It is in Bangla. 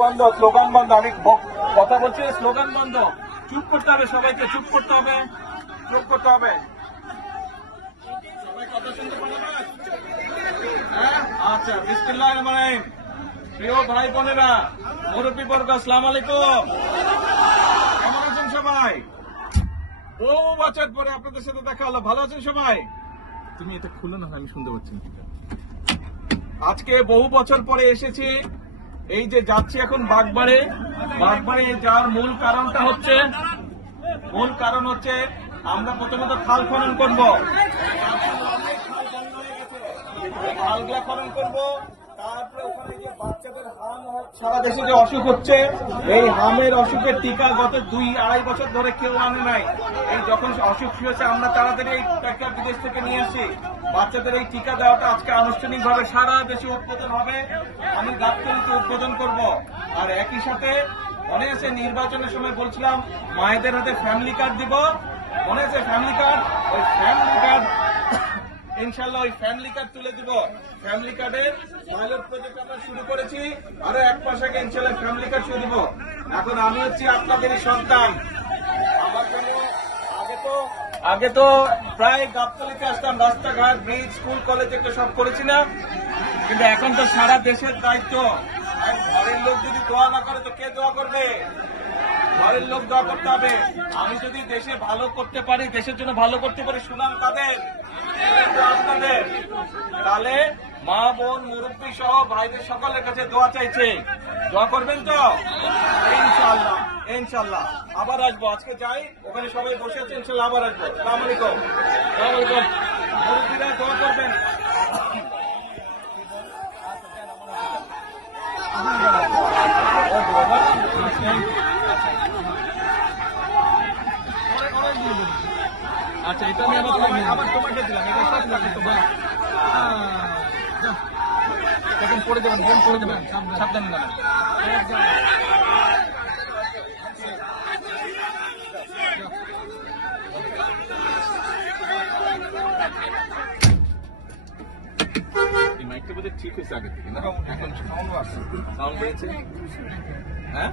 বন্ধ, স্লোগান বন্ধ। আমি কথা বলছি, স্লোগান বন্ধ। চুপ করতে হবে সবাইকে, চুপ করতে হবে, চুপ করতে হবে। সবাই কথা শুনতে পারবে? হ্যাঁ, আচ্ছা। বিসমিল্লাহির রহমানির রহিম। প্রিয় ভাই বোনেরা, মুরব্বী বর্গ, আসসালামু আলাইকুম। কেমন আছেন সবাই? বহু বছর পরে আপনাদের সাথে দেখা হলো। ভালো আছেন সবাই? তুমি এটা খুলো না, আমি শুনতে পাচ্ছি না। আজকে বহু বছর পরে এসেছি। এই যে যাচ্ছি এখন বাগবাড়ে। বাগবাড়ে যাওয়ার মূল কারণ হচ্ছে আমরা প্রথমত খাল খনন করব। খালগুলা খনন করব। তারপরে ওখানে যে বাচ্চাদের হাম, সারা দেশে যে অসুখ হচ্ছে, এই হামের অসুখের টিকা গত 2-2.5 বছর ধরে কেউ আনে নাই। এই যখন অসুখ শুরু হয়েছে, আমরা তাড়াতাড়ি এই টিকা বিদেশ থেকে নিয়ে আসি। বাচ্চাদের এই টিকা দেওয়াটা আজকে আনুষ্ঠানিকভাবে সারা দেশে উদ্বোধন হবে। আমি গাবতলীতে উদ্বোধন করব। আর একই সাথে মনে আছে নির্বাচনের সময় বলছিলাম মায়েদের হাতে ফ্যামিলি কার্ড দিব, মনে আছে? ফ্যামিলি কার্ড, ওই ফ্যামিলি কার্ড ইনশাল্লাহ ওই ফ্যামিলি কার্ড তুলে দিব। ফ্যামিলি কার্ডের পাইলট প্রজেক্ট আমরা শুরু করেছি। আরো 1 মাস আগে ইনশাল্লাহ ফ্যামিলি কার্ড শুরু দিব। এখন আমি হচ্ছি আপনাদেরই সন্তান। আমার জন্য আগে তো প্রায় গাবতলীতে আসতাম, রাস্তাঘাট, ব্রিজ, স্কুল, কলেজ এগুলো সব করেছি না? কিন্তু এখন তো সারা দেশের দায়িত্ব। আর ঘরের লোক যদি দোয়া না করে তো কে দোয়া করবে? ঘরের লোক দোয়া করতে হবে। আমি যদি দেশে ভালো করতে পারি, দেশের জন্য ভালো করতে পারি, সুনাম কাদের? আপনাদের। তাহলে মা, বোন, মুরব্বী সহ ভাইদের সকলের কাছে দোয়া চাইছে। দোয়া করবেন তো? ইনশাআল্লাহ, ইনশাআল্লাহ। আবার আসবো। আজকে যাই, ওখানে সবাই বসে আছে, ইনশাআল্লাহ আবার আসবো। আসসালামু আলাইকুম। আসসালামু আলাইকুম। মুরব্বীরা দোয়া করবেন। আচ্ছা, এটা আমি আবার তোমাকে দিলাম। এটা সব লাগে তোমার। এখন পড়ে যাবেন, বোন পড়ে যাবেন, সাবধানে যাবেন। এই মাইকটা বোধহয় ঠিক হয়েছে আগে থেকে না? এখন সাউন্ড আসছে, সাউন্ড হয়েছে। হ্যাঁ।